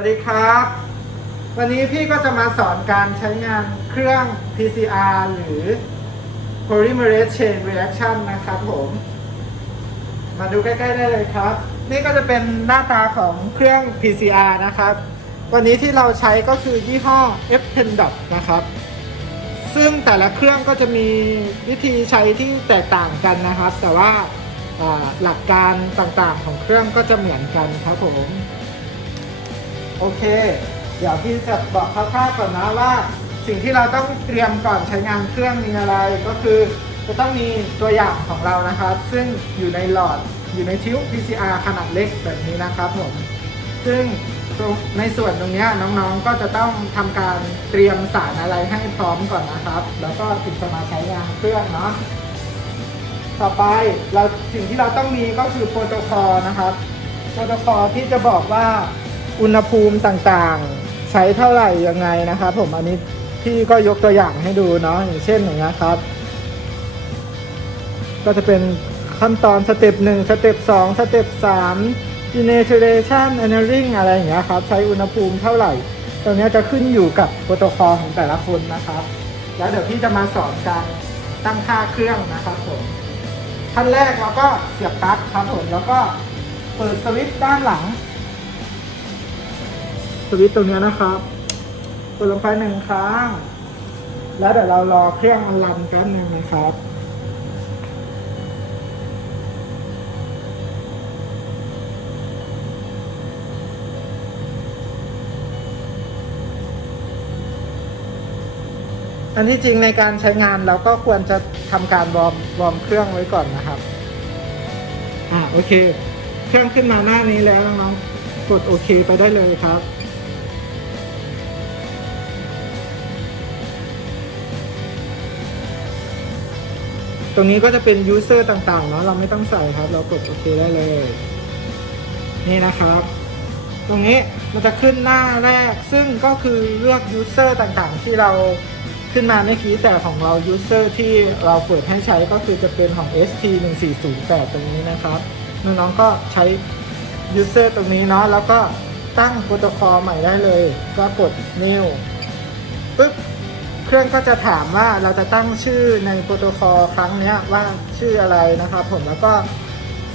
วัสดีครับ วันนี้พี่ก็จะมาสอนการใช้งานเครื่อง PCR หรือ Polymerase Chain Reaction นะครับผม มาดูใกล้ๆได้เลยครับ นี่ก็จะเป็นหน้าตาของเครื่อง PCR นะครับ วันนี้ที่เราใช้ก็คือยี่ห้อ f 1 0 t นะครับ ซึ่งแต่ละเครื่องก็จะมีวิธีใช้ที่แตกต่างกันนะครับ แต่ว่าหลักการต่างๆของเครื่องก็จะเหมือนกันครับผม โอเค เดี๋ยวพี่จะบอกคร่าวๆก่อนนะว่า สิ่งที่เราต้องเตรียมก่อนใช้งานเครื่องมีอะไรก็คือจะต้องมีตัวอย่างของเรานะครับ ซึ่งอยู่ในหลอดอยู่ในชิ้ว PCR ขนาดเล็กแบบนี้นะครับผมซึ่งในส่วนตรงนี้น้องๆก็จะต้องทำการเตรียมสารอะไรให้พร้อมก่อนนะครับ แล้วก็ถึงจะมาใช้งานเครื่องเนาะต่อไปเราสิ่งที่เราต้องมีก็คือโปรโตคอลนะครับ โปรโตคอลที่จะบอกว่า อุณหภูมิต่างๆ ใช้เท่าไหร่ยังไงนะครับ ผมอันนี้พี่ก็ยกตัวอย่างให้ดูเนาะอย่างเช่นอย่างนี้ยครับ ก็จะเป็นขั้นตอนสเต็ปหนึ่งสเต็ปสองสเต็ปสาม denaturation annealing อะไรอย่างเงี้ยครับ ใช้อุณหภูมิเท่าไหร่ ตรงนี้จะขึ้นอยู่กับโปรโตคอลของแต่ละคนนะครับ แล้วเดี๋ยวพี่จะมาสอนการตั้งค่าเครื่องนะครับผมขั้นแรกเราก็เสียบปลั๊กครับผมแล้วก็เปิดสวิตช์ด้านหลัง สวิตตรงนี้นะครับเปิดลงไปหนึ่งครั้ง แล้วเดี๋ยวเรารอเครื่องมันรันกันหนึ่งนะครับอันที่จริงในการใช้งานเราก็ควรจะทำการวอร์มวอร์มเครื่องไว้ก่อนนะครับ อ่าโอเค เครื่องขึ้นมาหน้านี้แล้วน้องๆกดโอเคไปได้เลยครับ ตรงนี้ก็จะเป็นยูเซอร์ต่างๆเนาะเราไม่ต้องใส่ครับ เรากดโอเคได้เลย นี่นะครับ ตรงนี้มันจะขึ้นหน้าแรก ซึ่งก็คือเลือกยูเซอร์ต่างๆ ที่เราขึ้นมาเมื่อกี้แต่ของเรายูเซอร์ที่เราเปิดให้ใช้ก็คือจะเป็นของ ST 1 4 0 8ตรงนี้นะครับน้องๆก็ใช้ยูเซอร์ตรงนี้เนาะแล้วก็ตั้งโปรโตคอลใหม่ได้เลย ก็กด new ปึ๊บ เครื่องก็จะถามว่าเราจะตั้งชื่อในโปรโตคอลครั้งนี้ว่าชื่ออะไรนะครับผมแล้วก็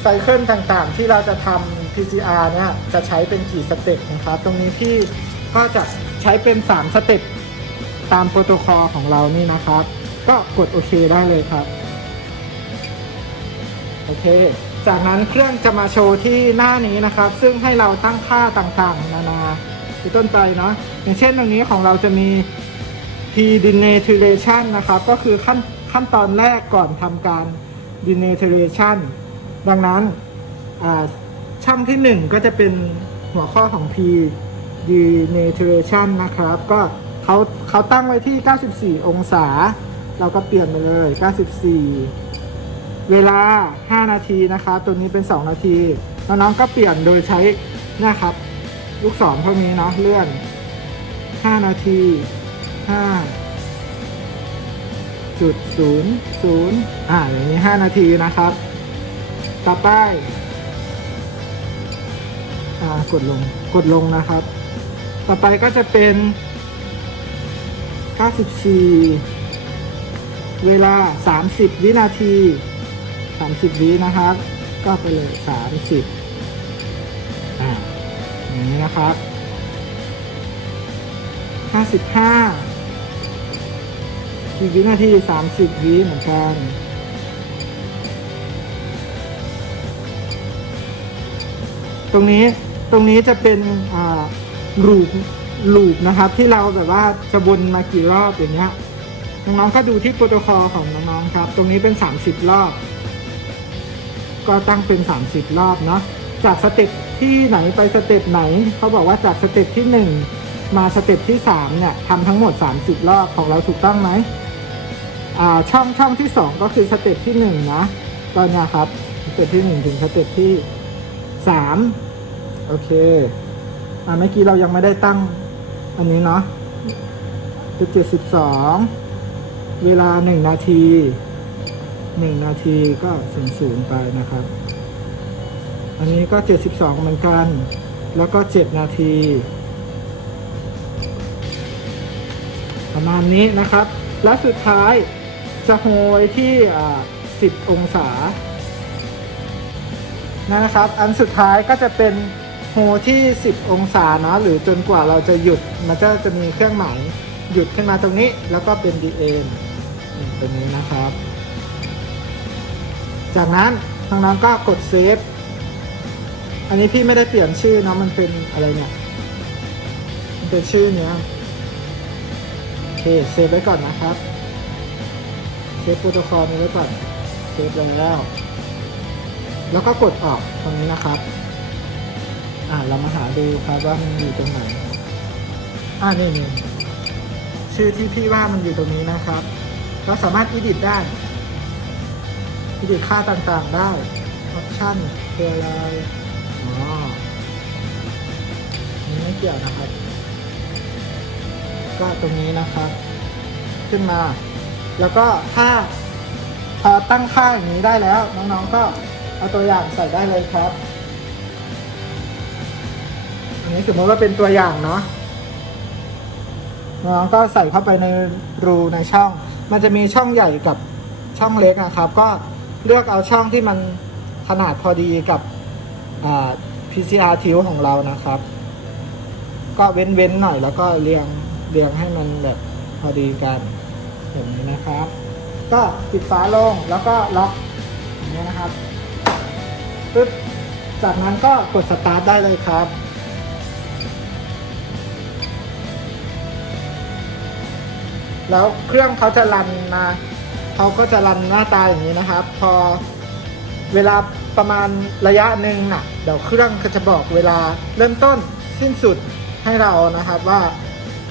ไซเคิลต่างๆ ที่เราจะทำ PCR เนี่ยจะใช้เป็นกี่สเต็ปนะครับ ตรงนี้ที่ก็จะใช้เป็น 3 สเต็ปตามโปรโตคอลของเรานี่นะครับ ก็กดโอเคได้เลยครับโอเค จากนั้นเครื่องจะมาโชว์ที่หน้านี้นะครับ ซึ่งให้เราตั้งค่าต่างๆ นานาเป็นต้นไปเนาะอย่างเช่นตรงนี้ของเราจะมี denaturation นะครับ ก็คือขั้นขั้นตอนแรกก่อนทำการ denaturation ดังนั้นช่องที่ 1 ก็จะเป็นหัวข้อของ P denaturation นะครับ ก็เขาเขาตั้งไว้ที่ 94 องศา เราก็เปลี่ยนไปเลย 94 เวลา 5 นาทีนะครับ ตัวนี้เป็น 2 นาที น้องๆก็เปลี่ยนโดยใช้นะครับ ลูกศรเท่านี้เนาะเลื่อน 5 นาที 5จุดศูนย์ศูนย์อ่าอย่างนี้5นาทีนะครับ ต่อไปอ่ากดลงกดลงนะครับ ต่อไปก็จะเป็น94เวลา30วินาที30วินะครับ ก็ไปเลย30อ่าอย่างนี้นะครับ 55กี่วินาที30วิเหมือนกันตรงนี้ตรงนี้จะเป็นอ่าลูปลูปนะครับ ที่เราแบบว่าจะวนมากี่รอบอย่างเงี้ยน้องๆก็ดูที่โปรโตคอลของน้องๆครับ ตรงนี้เป็น 30 รอบ ก็ตั้งเป็น 30 รอบเนาะจากสเต็ปที่ไหนไปสเต็ปไหนเขาบอกว่าจากสเต็ปที่ 1 มาสเต็ปที่3เนี่ยทำทั้งหมด 30 รอบของเราถูกต้องไหม ช่องช่องที่ 2 ก็คือสเต็ปที่1นะตอนนี้ครับสเต็ปที่ 1 ถึงสเต็ปที่ 3 โอเคอ่าเมื่อกี้เรายังไม่ได้ตั้งอันนี้เนาะจุดเจเวลาหนึ่งนาทีหนึ่งนาทีก็ศูนย์ศูนย์ไปนะครับ อันนี้ก็72เหมือนกัน แล้วก็เจ็ดนาที ประมาณนี้นะครับ และสุดท้าย จะโฮไว้ที่10 องศานะครับ อันสุดท้ายก็จะเป็นโฮที่ 10 องศาเนาะหรือจนกว่าเราจะหยุด มันก็จะมีเครื่องหมายหยุดขึ้นมาตรงนี้ แล้วก็เป็น DA นี่ตรงนี้นะครับ จากนั้นทางๆก็กดเซฟ อันนี้พี่ไม่ได้เปลี่ยนชื่อเนาะมันเป็นอะไรเนี่ย มันเป็นชื่อเนี้ยโอเคเซฟไว้ก่อนนะครับ เซฟโปรโตคอลนี้ไว้ก่อนเซฟแล้ว แล้วก็กดออกตรงนี้นะครับ อ่าเรามาหาดูครับว่ามันอยู่ตรงไหน อ่านี่นี่ชื่อที่พี่ว่ามันอยู่ตรงนี้นะครับ เราสามารถ edit ได้ edit ค่าต่างๆได้ option คืออะไรอ๋อนี่ไม่เกี่ยวนะครับ ก็ตรงนี้นะครับ ขึ้นมา แล้วก็ถ้าพอตั้งค่าอย่างนี้ได้แล้ว น้องๆก็เอาตัวอย่างใส่ได้เลยครับ อันนี้สมมติว่าเป็นตัวอย่างเนาะน้องก็ใส่เข้าไปในรูในช่อง มันจะมีช่องใหญ่กับช่องเล็กนะครับ ก็เลือกเอาช่องที่มันขนาดพอดีกับ PCR ทิวของเรานะครับ ก็เว้นๆหน่อยแล้วก็เรียงเรียงให้มันแบบพอดีกัน แบบนี้นะครับ ก็ปิดฝาลงแล้วก็ล็อกอย่างนี้นะครับปึ๊บจากนั้นก็กดสตาร์ทได้เลยครับแล้วเครื่องเขาจะรันมาเขาก็จะรันหน้าตาอย่างนี้นะครับ พอเวลาประมาณระยะหนึ่งน่ะ เดี๋ยวเครื่องก็จะบอกเวลาเริ่มต้นสิ้นสุดให้เรานะครับว่า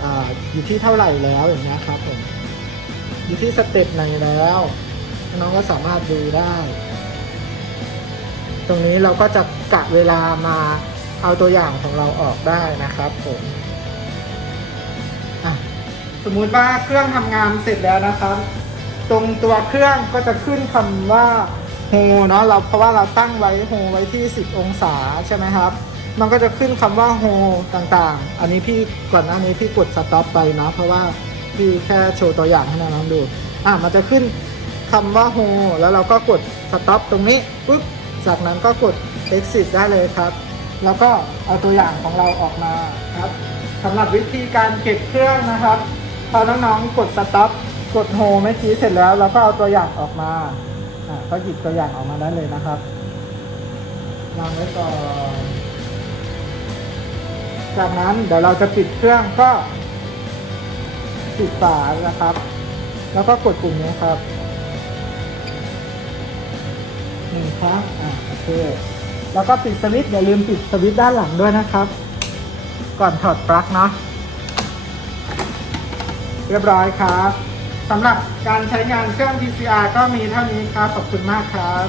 ออยู่ที่เท่าไหร่แล้วอย่างนี้ครับผม อยู่ที่สเต็ปไหนแล้ว น้องก็สามารถดูได้ ตรงนี้เราก็จะกะเวลามาเอาตัวอย่างของเราออกได้นะครับผมสมมุติว่าเครื่องทำงานเสร็จแล้วนะครับ ตรงตัวเครื่องก็จะขึ้นคำว่าโฮเนาะเราเพราะว่าเราตั้งไว้โฮไว้ที่ 10 องศาใช่ไหมครับ มันก็จะขึ้นคำว่าโฮต่างๆ อันนี้พี่ก่อนหน้านี้พี่กดสต็อปไปนะเพราะว่า พี่แค่โชว์ตัวอย่างให้น้องๆดู อะมันจะขึ้นคำว่าโฮแล้วเราก็กดสต็อปตรงนี้ปุ๊บจากนั้นก็กด exit ได้เลยครับ แล้วก็เอาตัวอย่างของเราออกมาครับสำหรับวิธีการเก็บเครื่องนะครับพอน้องๆกดสต็อปกดโฮเมื่อกี้เสร็จแล้วเราก็เอาตัวอย่างออกมาอ่าก็หยิบตัวอย่างออกมาได้เลยนะครับวางไว้ก่อนจากนั้นเดี๋ยวเราจะปิดเครื่องก็ ปิดฝานะครับ แล้วก็กดปุ่มนี้ครับหนึ่งครั้งอ่าโอเค แล้วก็ปิดสวิตช์อย่าลืมปิดสวิตช์ด้านหลังด้วยนะครับ ก่อนถอดปลั๊กเนาะเรียบร้อยครับสำหรับการใช้งานเครื่อง PCR ก็มีเท่านี้ครับ ขอบคุณมากครับ